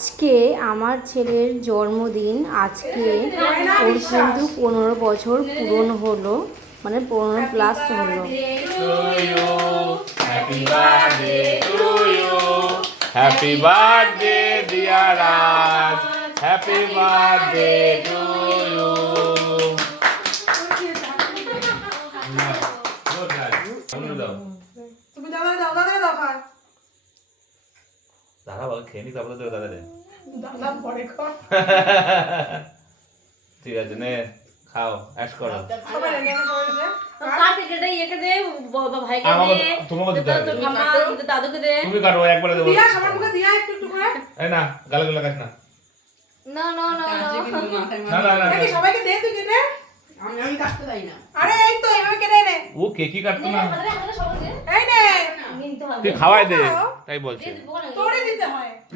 আজকে আমার ছেলের জন্মদিন। আজকে ওর কিন্তু পনেরো বছর পূরণ হলো মানে পনেরো প্লাস হলো। হ্যাপি বার্থডে দিয়ারা হ্যাপি বার্থডে birthday, খেয়ে নি তারপরে দেবে দাদা পরে ঠিক আছে নে খাও অ্যাশ করো। না না। না সবাইকে দে তো কি না? খাওয়াই দে তাই বলছে।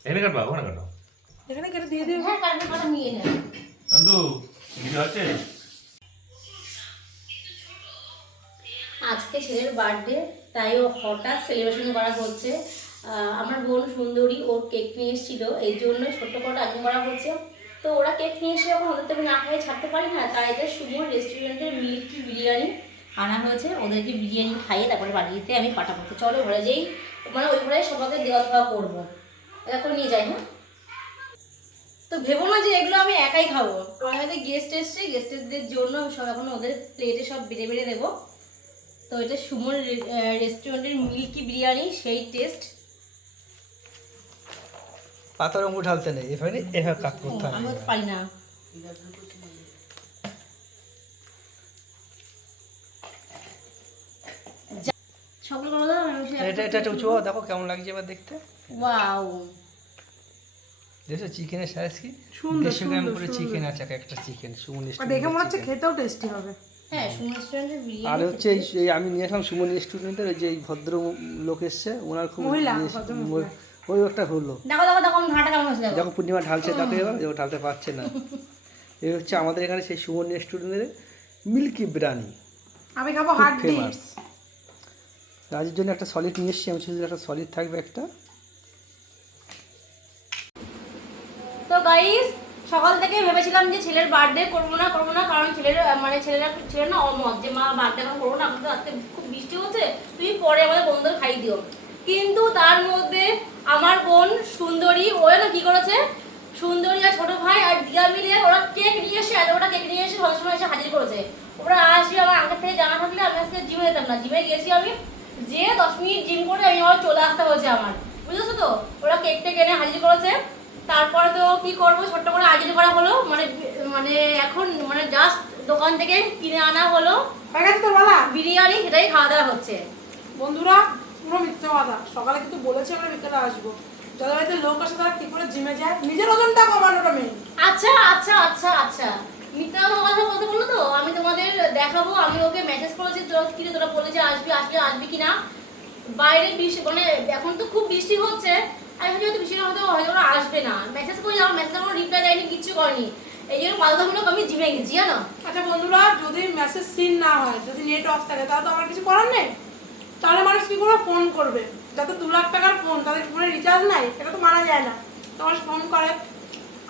এখানে কাটবা ওখানে কাটো এখানে কেটে দিয়ে দিও হ্যাঁ কাটবে কাটা নিয়ে নে নন্দু ভিডিও হচ্ছে আজকে ছেলের বার্থডে তাই ও হঠাৎ সেলিব্রেশন করা হচ্ছে আহ, আমার বোন সুন্দরী ওর কেক নিয়ে এসেছিল এই জন্য ছোট্ট করে আগে করা হচ্ছে তো ওরা কেক নিয়ে এসে যখন ওদের তো আমি না খাইয়ে ছাড়তে পারি না তাই এটা শুভ রেস্টুরেন্টের মিল্কি বিরিয়ানি আনা হয়েছে ওদেরকে বিরিয়ানি খাইয়ে তারপরে বাড়িতে আমি পাঠাবো। তো চলো ঘরে যেই মানে ওই ঘরে সবাইকে দেওয়া দেওয়া করব। এটা করে নিয়ে যাই হ্যাঁ? তো ভেবো না যে এগুলো আমি একাই খাব। আমার হয়তো গেস্ট এসছে গেস্টদের জন্য আমি সব এখন ওদের প্লেটে সব বেড়ে বেড়ে দেবো। তো এটা সুমন রেস্টুরেন্টের মিল্কি বিরিয়ানি সেই টেস্ট পাতার অঙ্গু ঢালতে নেই এভাবে এভাবে কাট করতে হয়। আমি পারি না। সকল করে দাও আমি এটা এটা একটু উঁচু দেখো। কেমন লাগছে এবার দেখতে। ওয়াও। দেখছ চিকেনের সাইজ কি? সুন্দর, গ্রাম করে চিকেন আছে একটা চিকেন সুমন আর দেখে মনে হচ্ছে খেতেও টেস্টি হবে। হ্যাঁ সুমন রেস্টুরেন্টের আর হচ্ছে এই আমি নিয়ে আসলাম সুমন রেস্টুরেন্টের ওই যে এই ভদ্র লোক এসছে ওনার খুব মহিলা, ইয়ে- ওই একটা হলো। দেখো দেখো দেখো ঘাটা কেমন হয়েছে দেখো। দেখো পূর্ণিমা ঢালছে দেখো এবার ও ঢালতে পারছে না। এই হচ্ছে আমাদের এখানে সেই সুমন রেস্টুরেন্টের মিল্কি বিরিয়ানি আমি খাব হার্ড ফেমাস রাজের জন্য একটা সলিড নিয়ে এসছি, আমি শুধু একটা সলিড থাকবে একটা। তো গাইস সকাল থেকে ভেবেছিলাম যে ছেলের বার্থডে করব না করব না, কারণ ছেলের মানে ছেলেরা ছেলে না অমত যে, মা বার্থডে এখন করব না তো আজকে খুব বৃষ্টি হচ্ছে, তুমি পরে আমাদের বন্ধুদের খাই দিও। কিন্তু তার মধ্যে আমার বোন সুন্দরী, ও না কি করেছে? সুন্দরী আর ছোট ভাই আর দিয়া মিলে ওরা কেক নিয়ে এসে, এত ওটা কেক নিয়ে এসে সন্ধ্যার সময় এসে হাজির করেছে। ওরা আসি আমার আগের থেকে জানা থাকলে আমি আজকে জিমে যেতাম না। জিমে গেছি আমি যে দশ মিনিট জিম করে আমি আবার চলে আসতে হয়েছে আমার। বুঝেছ তো? ওরা কেক টেক এনে হাজির করেছে। তারপরে তো কি করব? ছোট্ট করে আয়োজন করা হলো। মানে মানে এখন মানে জাস্ট দোকান থেকে কিনে আনা হলো। বিরিয়ানি সেটাই খাওয়া দাওয়া হচ্ছে। বন্ধুরা পুরো মিথ্যে কথা। সকালে কিন্তু বলেছি আমরা বিকেলে আসব। যাদের বাড়িতে লোক আসে তারা কি করে জিমে যায়? নিজের ওজনটা কমানোটা মেন আচ্ছা আচ্ছা আচ্ছা আচ্ছা মিথ্যা কথা কথা বলতে বলল তো আমি তোমাদের দেখাবো, আমি ওকে মেসেজ করেছি, তোরা কিনে তোরা বলে যে আসবি, আসলে আসবি কিনা? বাইরে বৃষ্টি মানে এখন তো খুব বৃষ্টি হচ্ছে, আমি ভাবছি হয়তো বৃষ্টি না হয়তো হয়তো ওরা আসবে না। মেসেজ করে আমার মেসেজ কোনো রিপ্লাই দেয়নি, কিচ্ছু করেনি। এই জন্য বাধ্যতামূলক আমি জিমে গেছি, জানো? আচ্ছা বন্ধুরা, যদি মেসেজ সিন না হয়, যদি নেট অফ থাকে, তাহলে তো আমার কিছু করার নেই। তাহলে মানুষ কি করে? ফোন করবে। যাতে দু লাখ টাকার ফোন তাদের ফোনে রিচার্জ নাই এটা তো মানা যায় না। তো মানুষ ফোন করে,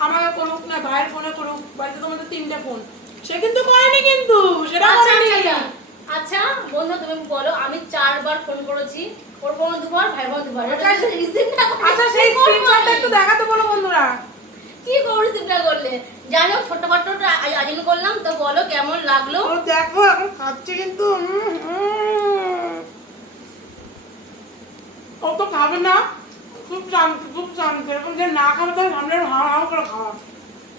আমাকে করুক না, ভাইয়ের ফোনে করুক, বাড়িতে তোমাদের তিনটে ফোন সে কিন্তু করেনি কিন্তু সেটা আচ্ছা করেনি। আচ্ছা, আচ্ছা। বন্ধু তুমি বলো আমি চারবার ফোন করেছি। ওর বোন দুবার ভাই বোন দুবার। আচ্ছা সেই স্ক্রিনশটটা? একটু দেখাতে বলো বন্ধুরা। কি রিসিভ না করলে? যাই হোক আয়- আয়োজন করলাম। তো বলো কেমন লাগল? ও দেখো এখন খাচ্ছে কিন্তু। ও তো খাবে না। খুব শান্তি খুব শান্তি এরকম যে না খাবে তাহলে সামনে হাওয়া হাওয়া করে খাওয়া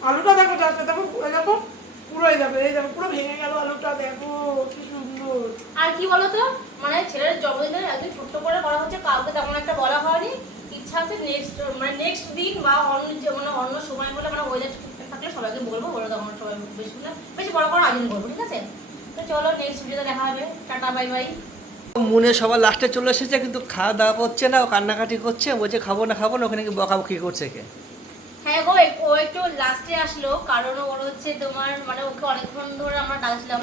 আলুটা দেখো দেখো দেখো। এই দেখো পুরো ভেঙে গেল আলুটা দেখো কি সুন্দর। আর কি বলো তো মানে ছেলের জন্মদিনে ছোট্ট করে করা হচ্ছে কাউকে তেমন একটা বলা হয়নি। ইচ্ছা ইচ্ছা আছে নেক্সট মানে নেক্সট দিন বা অন্য যে মানে অন্য সময় বলে মানে ওয়েদার থাকলে সবাইকে বলব বলে তখন সবাই বেশি না বেশি বড় বড় আয়োজন করব ঠিক আছে? তো চলো নেক্সট ভিডিওতে দেখা হবে। টাটা বাই বাই মনে সবার লাস্টে চলে এসেছে কিন্তু খাওয়া দাওয়া করছে না ও কান্নাকাটি করছে বলছে খাব না খাব না ওখানে কি বকাবকি করছে কে? গো ও একটু লাস্টে আসলো কারণ ওর হচ্ছে তোমার মানে ওকে অনেকক্ষণ ধরে আমরা ডাকছিলাম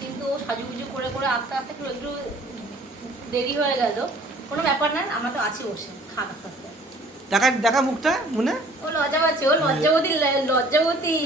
কিন্তু ও সাজুগুজু করে করে আস্তে আস্তে একটু একটু দেরি হয়ে গেল। কোনো ব্যাপার না আমরা তো আছি বসে খান আস্তে আস্তে। দেখা দেখা মুখটা মনে? ও লজ্জা পাচ্ছে ও লজ্জাবতী লজ্জাবতী।